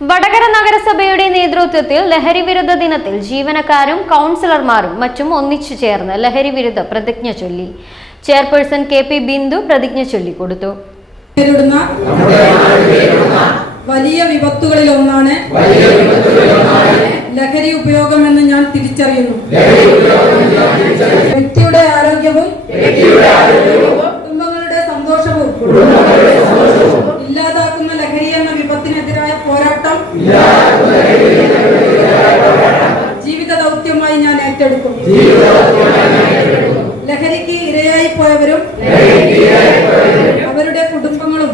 വടകര നഗരസഭയുടെ നേതൃത്വത്തിൽ ലഹരി വിരുദ്ധ ദിനത്തിൽ ജീവനക്കാരും കൗൺസിലർമാരും മറ്റും ഒന്നിച്ചു ചേർന്ന് ലഹരി വിരുദ്ധ പ്രതിജ്ഞ ചൊല്ലി. ചെയർപേഴ്സൺ KP ബിന്ദു പ്രതിജ്ഞ ചൊല്ലിക്കൊടുത്തു. വലിയ വിപത്തുകളിൽ ഒന്നാണ് ലഹരി ഉപയോഗം എന്ന് ഞാൻ തിരിച്ചറിയുന്നു. വ്യക്തിയുടെ ആരോഗ്യവും കുടുംബങ്ങളുടെ സന്തോഷവും ഇല്ലാതാക്കുന്ന ലഹരി എന്ന വിപത്തിനെതിരായ പോരാട്ടം ജീവിത ദൗത്യമായി ഞാൻ ഏറ്റെടുക്കും. ലഹരിക്ക് ഇരയായി പോയവരും അവരുടെ കുടുംബങ്ങളും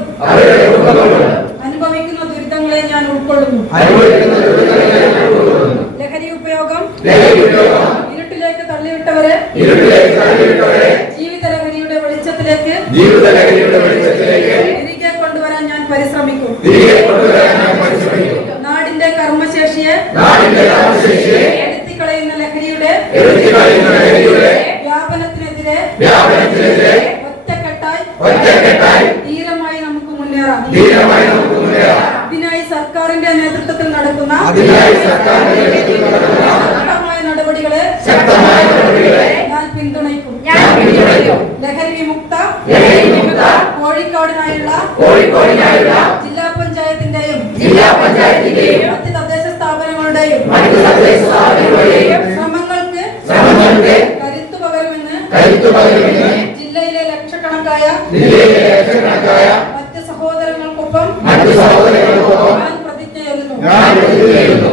അനുഭവിക്കുന്ന ദുരിതങ്ങളെ ഞാൻ ഉൾക്കൊള്ളുന്നു. ലഹരി ഉപയോഗം ഇരുട്ടിലേക്ക് തള്ളിവിട്ടവരെ ജീവിത ലഹരിയുടെ വെളിച്ചത്തിലേക്ക് തിരികെ കൊണ്ടുവരാൻ ഞാൻ പരിശ്രമിക്കും. നാടിന്റെ കർമ്മശേഷിയെ എടുത്തിക്കളയുന്ന ലഹരിയുടെ വ്യാപനത്തിനെതിരെ ഒറ്റക്കെട്ടായി ധീരമായി നമുക്ക് മുന്നേറാം. ഇതിനായി സർക്കാരിന്റെ നേതൃത്വത്തിൽ നടക്കുന്ന ശക്തമായ നടപടികളെ ഞാൻ പിന്തുണയ്ക്കും. ലഹരി വിമുക്ത കോഴിക്കോടിനായുള്ള ജില്ലാ പഞ്ചായത്തിന്റെയും മറ്റ് തദ്ദേശ സ്ഥാപനങ്ങളുടെയും ശ്രമങ്ങൾക്ക് കരുത്തു പകരുമെന്ന് ജില്ലയിലെ ലക്ഷക്കണക്കായ മറ്റ് സഹോദരങ്ങൾക്കൊപ്പം ഞാൻ പ്രതിജ്ഞ ചെയ്യുന്നു.